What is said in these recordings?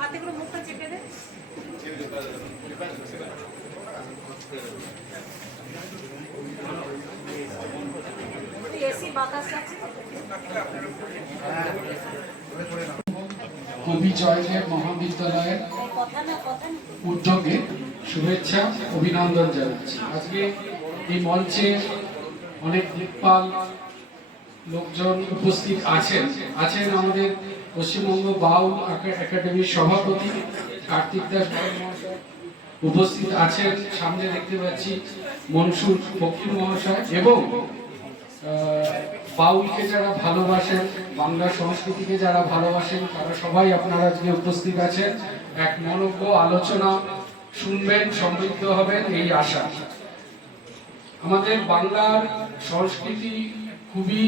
হাতে করে মুখটা চেপে দে। বাতাস আছে কবি জয়দেব মহাবিদ্যালয়ের উদ্যোগে শুভেচ্ছা, অভিনন্দন জানাচ্ছি। আজকে এই মঞ্চে অনেক দিকপাল লোকজন উপস্থিত আছেন। আছেন আমাদের পশ্চিমবঙ্গ বাউল একাডেমির সভাপতি কার্তিক দাস উপস্থিত আছেন, সামনে দেখতে পাচ্ছি মনসুর ফকির মহাশয় এবং বাউলকে যারা ভালোবাসেন, বাংলা সংস্কৃতিকে যারা ভালোবাসেন, তারা সবাই আপনারা আজকে উপস্থিত আছেন। এক মনজ্ঞ আলোচনা শুনবেন, সমৃদ্ধ হবেন এই আশা। আমাদের বাংলার সংস্কৃতি খুবই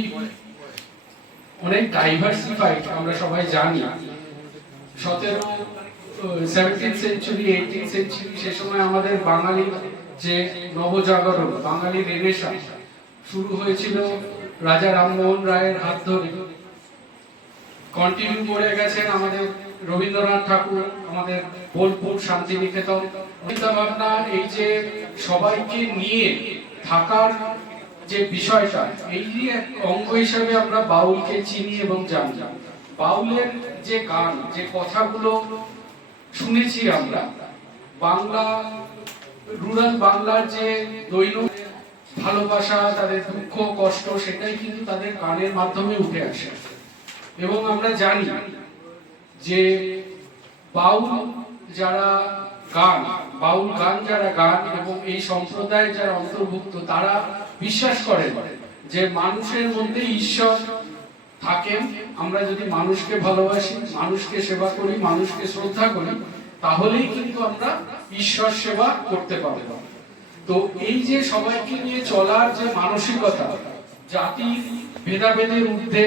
অনেক ডাইভার্সিফাইড আমরা সবাই জানি। সতেরো সেভেন্টিন সেঞ্চুরি এইটিন সেঞ্চুরি সে সময় আমাদের বাঙালি যে নবজাগরণ বাঙালি রেনেসাঁস শুরু হয়েছিল রাজা রামমোহন রায়ের হাত ধরে। কন্টিনিউ করে গেছেন আমাদের রবীন্দ্রনাথ ঠাকুর, আমাদের বোলপুর শান্তিনিকেতন। চিন্তা ভাবনা, এই যে সবাইকে নিয়ে থাকার যে বিষয়টা, এই এক অঙ্গ হিসাবে আমরা বাউলকে চিনি এবং জানি। বাউলের যে গান, যে কথাগুলো শুনেছি আমরা, বাংলা রুরাল বাংলার যে দৈনিক ভালোবাসা, তাদের দুঃখ, কষ্ট, সেটাই কিন্তু তাদের গানের মাধ্যমে উঠে আসে। এবং আমরা জানি যে বাউল যারা গান, বাউল গান যারা গান এবং এই সম্প্রদায়ে যারা অন্তর্ভুক্ত, তারা বিশ্বাস করে যে মানুষের মধ্যে ঈশ্বর থাকেন। আমরা যদি মানুষকে ভালোবাসি, মানুষকে সেবা করি, মানুষকে শ্রদ্ধা করি, তাহলেই কিন্তু আমরা ঈশ্বর সেবা করতে পারব। তো এই যে সবাইকে নিয়ে চলার যে মানসিকতা জাতির ভেদাভেদের ঊর্ধ্বে,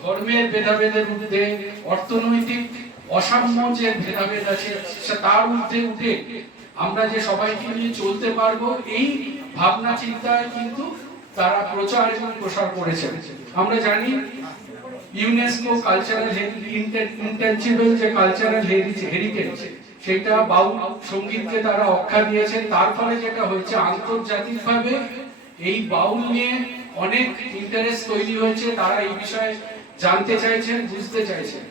ধর্মের ভেদাভেদের ঊর্ধ্বে, অর্থনৈতিক অসাম্য যে ভেদাভেদ আছে তার ঊর্ধ্বে উঠে আমরা যে সবাইকে নিয়ে চলতে পারব, এই ভাবনা চিন্তায় কিন্তু তারা প্রচার এবং প্রসার করেছেন। আমরা জানি ইউনেস্কো কালচারাল ইন্টেনজিবল যে কালচারাল হেরিটেজ সেটা বাউল সঙ্গীতকে তারা অক্ষা দিয়েছেন। তার ফলে যেটা হয়েছে, আন্তর্জাতিকভাবে এই বাউল নিয়ে অনেক ইন্টারেস্ট তৈরি হয়েছে। তারা এই বিষয়ে জানতে চাইছেন, বুঝতে চাইছেন।